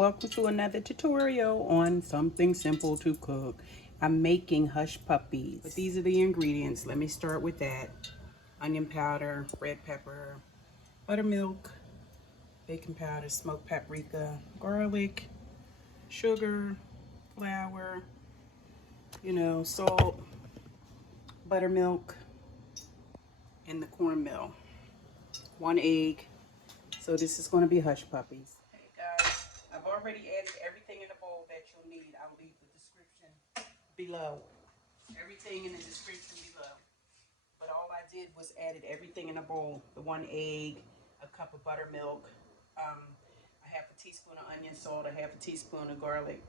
welcome to another tutorial on something simple to cook. I'm making hush puppies. But these are the ingredients. Let me start with that. Onion powder, red pepper, buttermilk, baking powder, smoked paprika, garlic, sugar, flour, salt, buttermilk, and the cornmeal. 1 egg. So this is going to be hush puppies. Hey guys, I've already added everything in the bowl that you'll need. I'll leave the description below. Everything in the description below. But all I did was added everything in a bowl. The 1 egg, a cup of buttermilk, a half a teaspoon of onion salt, a half a teaspoon of garlic.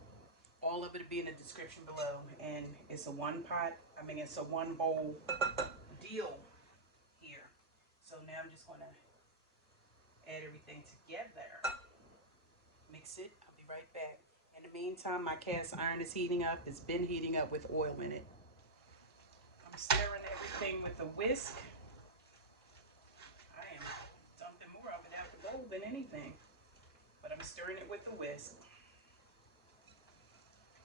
All of it will be in the description below. And it's a it's a 1 bowl deal here. So now I'm just going to add everything together. Mix it. I'll be right back. In the meantime, my cast iron is heating up. It's been heating up with oil in it. I'm stirring everything with a whisk. I am dumping more of it out the bowl than anything. But I'm stirring it with a whisk.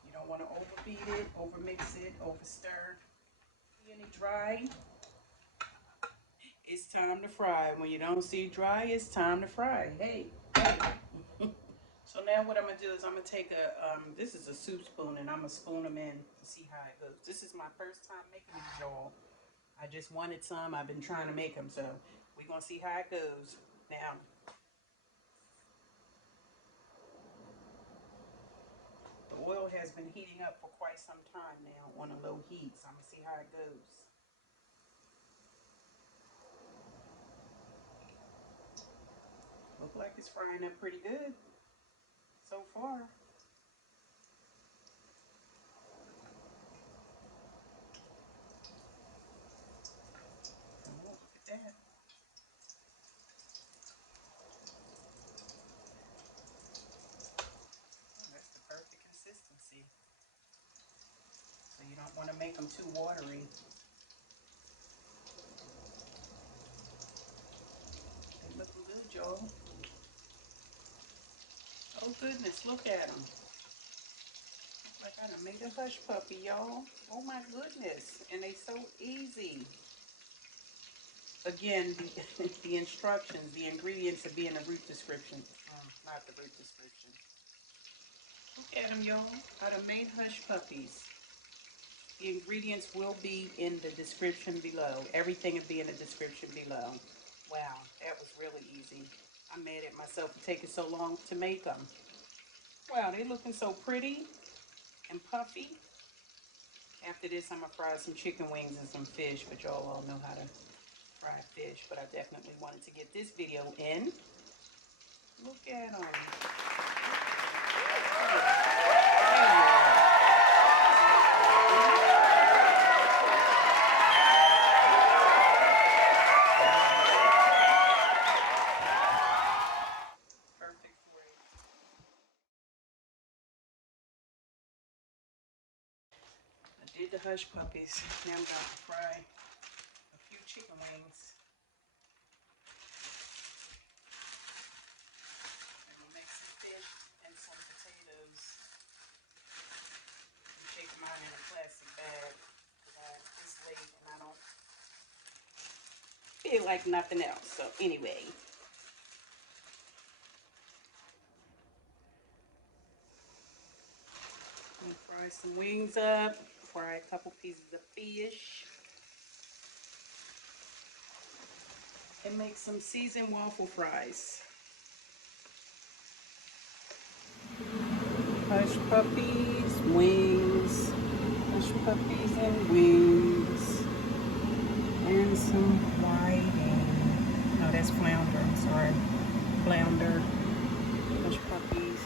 You don't want to overbeat it, overmix it, overstir. See any dry? It's time to fry. When you don't see dry, it's time to fry. Hey. So now what I'm going to do is I'm going to take this is a soup spoon, and I'm going to spoon them in to see how it goes. This is my first time making these, y'all. I just wanted some. I've been trying to make them, so we're going to see how it goes. Now, the oil has been heating up for quite some time now on a low heat, so I'm going to see how it goes. Looks like it's frying up pretty good so far. Oh, look at that. Oh, that's the perfect consistency. So you don't want to make them too watery. They looking good, y'all. Oh goodness, look at them. Like I done made a hush puppy, y'all. Oh my goodness. And they so easy. Again, the instructions, the ingredients will be in the root description. Not the root description. Look at them, y'all. I done made hush puppies. The ingredients will be in the description below. Everything will be in the description below. Wow, that was really easy. I'm mad at myself for taking so long to make them. Wow, they looking so pretty and puffy. After this, I'm going to fry some chicken wings and some fish, but y'all all know how to fry fish. But I definitely wanted to get this video in. Look at them. Perfect for you. I did the hush puppies. Now I'm going to fry a few chicken wings. And make some fish and some potatoes. I'm shaking mine in a plastic bag because it's late and I don't feel like nothing else. So anyway. I'm gonna fry some wings up, fry a couple pieces of fish, and make some seasoned waffle fries. Hush puppies, wings, hush puppies and wings, and some whiting. No, that's flounder, I'm sorry. Flounder, hush puppies.